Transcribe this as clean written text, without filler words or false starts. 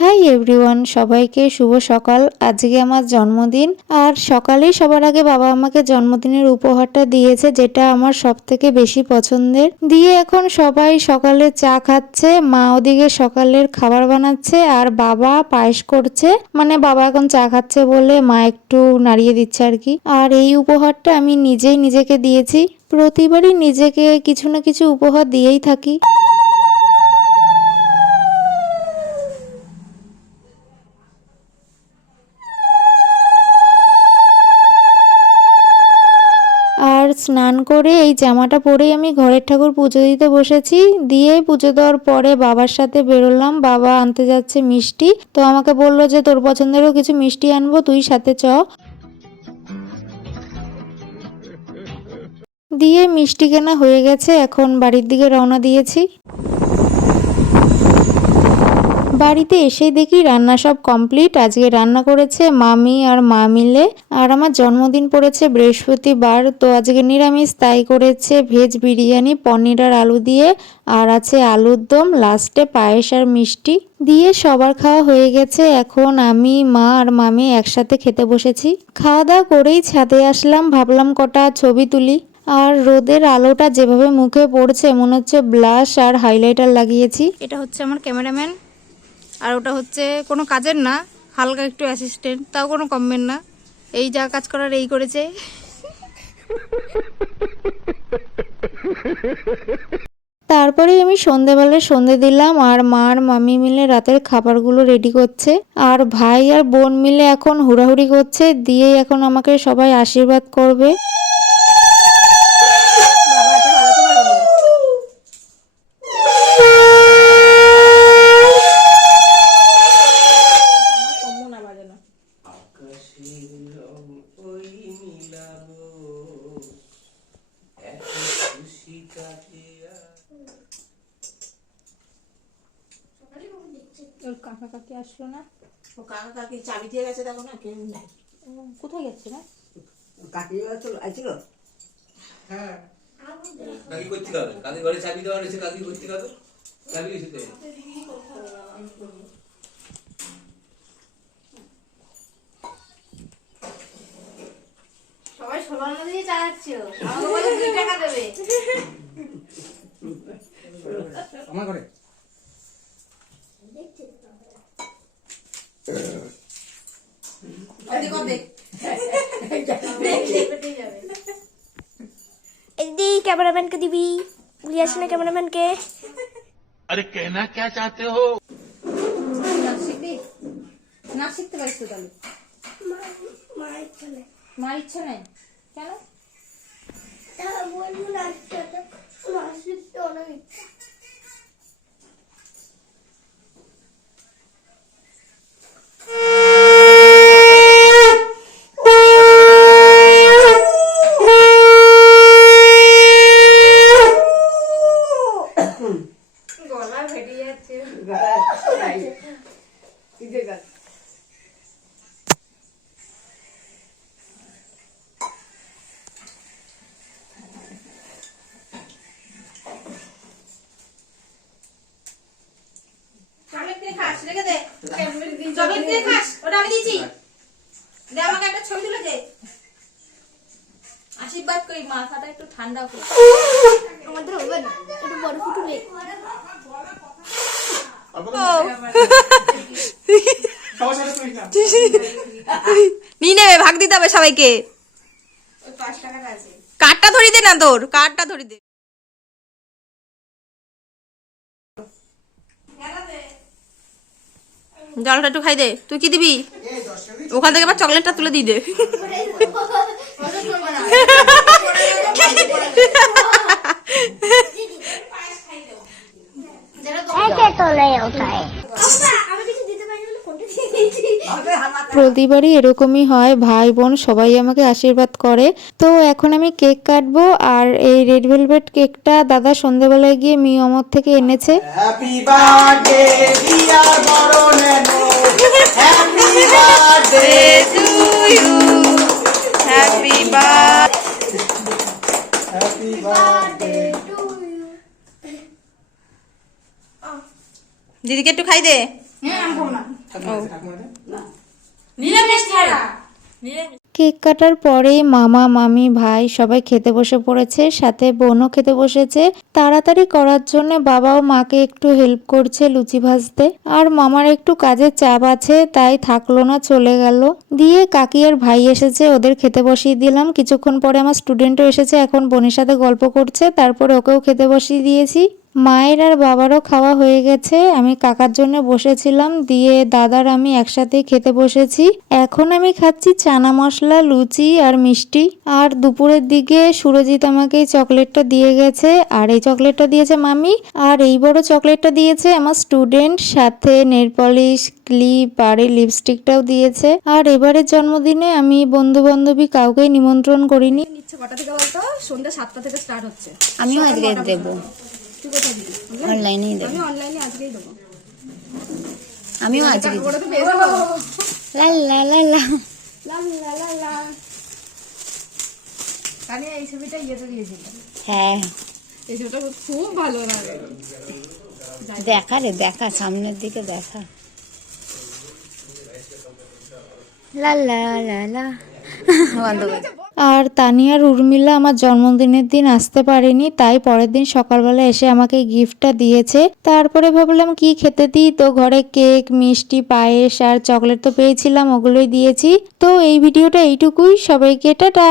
Hi everyone, সবাইকে শুভ সকাল। আজকে আমার জন্মদিন, আর সকালেই সবার আগে বাবা আমাকে জন্মদিনের উপহারটা দিয়েছে, যেটা আমার সব থেকে বেশি পছন্দের। দিয়ে এখন সবাই সকালে চা খাচ্ছে, মা ওদিকে সকালের খাবার বানাচ্ছে, আর বাবা পায়েস করছে। মানে বাবা এখন চা খাচ্ছে বলে মা একটু নাড়িয়ে দিচ্ছে আর কি। আর এই উপহারটা আমি নিজেই নিজেকে দিয়েছি। প্রতিবারই নিজেকে কিছু না কিছু উপহার দিয়েই থাকি। আর স্নান করে এই জামাটা পরেই আমি ঘরের ঠাকুর পুজো দিতে বসেছি। দিয়ে পুজো দেওয়ার পরে বাবার সাথে বেরোলাম। বাবা আনতে যাচ্ছে মিষ্টি, তো আমাকে বললো যে তোর পছন্দেরও কিছু মিষ্টি আনবো, তুই সাথে চ। দিয়ে মিষ্টি কেনা হয়ে গেছে, এখন বাড়ির দিকে রওনা দিয়েছি। বাড়িতে এসেই দেখি রান্না সব কমপ্লিট। আজকে রান্না করেছে মামি আর মা মিলে। আর আমার জন্মদিন পড়েছে বৃহস্পতিবার, তো আজকে নিরামিষ, তাই করেছে ভেজ বিরিয়ানি পনির আর আলু দিয়ে, আর আছে আলুর দম, লাস্টে পায়েস আর মিষ্টি। দিয়ে সবার খাওয়া হয়ে গেছে, এখন আমি, মা আর মামি একসাথে খেতে বসেছি। খাওয়া দাওয়া করেই ছাদে আসলাম, ভাবলাম কটা ছবি তুলি। আর রোদের আলোটা যেভাবে মুখে পড়ছে মনে হচ্ছে ব্লাশ আর হাইলাইটার লাগিয়েছি। এটা হচ্ছে আমার ক্যামেরাম্যান, আর ওটা হচ্ছে কোনো কাজের না, হালকা একটু অ্যাসিস্ট্যান্ট, তাও কোনো কমবেন না। এই যা কাজ করার এই করেছে। তারপরে আমি সন্ধেবেলায় সন্ধে দিলাম, আর মা আর মামি মিলে রাতের খাবারগুলো রেডি করছে, আর ভাই আর বোন মিলে এখন হুড়াহুড়ি করছে। দিয়ে এখন আমাকে সবাই আশীর্বাদ করবে। ওর কাকা কাকি আসলো না? ও কাকা কাকি চাবি দিয়ে গেছে, দেখো না কেউ নেই। কোথায় যাচ্ছে না? কাকি আইছিল। হ্যাঁ কাকি করতে হবে, কাকি ঘরে চাবি দেওয়া রয়েছে, কাকি করতে হবে, চাবি রয়েছে তো। সবাই 16 দিয়ে চালাচ্ছ, আমাকে বলে 2 টাকা দেবে। আমার ঘরে कैमरामैन को दीबी लियास ने कैमरामैन के अरे कहना क्या चाहते हो? না শিখতে পারিস তো তাহলে? মার ইচ্ছা নেই কেন? গলা ফেটে যাচ্ছে। চকলেট দিয়ে খাস, রেখে দে। চকলেট দিয়ে খাস, ওটা আমি দিয়েছি। দে আমাকে একটা ছবি তুলে দে। আশীর্বাদ করি, মাথাটা একটু ঠান্ডা হোক। আমাদের হবে না একটু বড় ফুটুলে নিয়ে নেবে, ভাগ দিতে হবে সবাইকে। 5 টাকাটা আছে। কার্ডটা ধরি দে না, তোর কার্ডটা ধরি দে। জলটা একটু খাই দে। তুই কি দিবি? ওখান থেকে আবার চকলেটটা তুলে দিয়ে দে। ऐसे तो नहीं होता है প্রতিবারই এরকমই হয়, ভাই বোন সবাই আমাকে আশীর্বাদ করে। তো এখন আমি কেক কাটবো, আর এই রেড ভেলভেট কেকটা দাদা সন্ধ্যেবেলায় গিয়ে মিয়ামর থেকে এনেছে। হ্যাপি বার্থডে ডিয়ার বড়নেনো, happy birthday to you, happy birthday. Happy birthday. দিদিকে একটু খাই দে। হ্যাঁ আমি খাবো না। কেক কাটার পরেই মামা মামি ভাই সবাই খেতে বসে পড়েছে, সাথে বোনও খেতে বসেছে। তাড়াতাড়ি করার জন্য বাবাও মাকে একটু হেল্প করছে লুচি ভাজতে। আর মামার একটু কাজের চাপ আছে, তাই থাকলো না, চলে গেল। দিয়ে কাকি আর ভাই এসেছে, ওদের খেতে বসিয়ে দিলাম। কিছুক্ষণ পরে আমার স্টুডেন্টও এসেছে, এখন বোনের সাথে গল্প করছে, তারপরে ওকেও খেতে বসিয়ে দিয়েছি। মায়ের আর বাবারও খাওয়া হয়ে গেছে, আমি কাকার জন্য বসেছিলাম, দিয়ে দাদার আমি একসাথে খেতে বসেছি। এখন আমি খাচ্ছি চানা মশলা, লুচি আর মিষ্টি। আর দুপুরের দিকে সুরজিৎ আমাকে এই চকলেটটা দিয়ে গেছে, আর এই চকলেটটা দিয়েছে মামি, আর এই বড় চকলেটটা দিয়েছে আমার স্টুডেন্ট, সাথে নেল পলিশ, ক্লিপ আর এই লিপস্টিকটাও দিয়েছে। আর এবারের জন্মদিনে আমি বন্ধু বান্ধবী কাউকেই নিমন্ত্রণ করিনি। নিচ্ছে কটা থেকে বলতো? সন্ধ্যা 7টা থেকে স্টার্ট হচ্ছে। আমিও আজকে দেবো, তুই কোথায় দিবি? অনলাইনেই দেবো। আমি অনলাইনে আজকেই দেবো। আমিও আজকে ওটা তো পেয়ে যাবো। লা লা লা লা। লা লা লা লা। কানে এই ছবিটা ইয়েতে দিয়েছিল। হ্যাঁ এই ছবিটা খুব ভালো লাগে। দেখা রে, দেখা সামনের দিকে দেখা। লা লা লা লা। বন্ধ করে। আর তানিয়ার উর্মিলা আমার জন্মদিনের দিন আসতে পারেনি, তাই পরের দিন সকালবেলা এসে আমাকে গিফটটা দিয়েছে। তারপরে ভাবলাম কি খেতে দিই, তো ঘরে কেক, মিষ্টি, পায়েস আর চকলেট তো পেয়েছিলাম, ওগুলোই দিয়েছি। তো এই ভিডিওটা এইটুকুই, সবাইকে টাটা।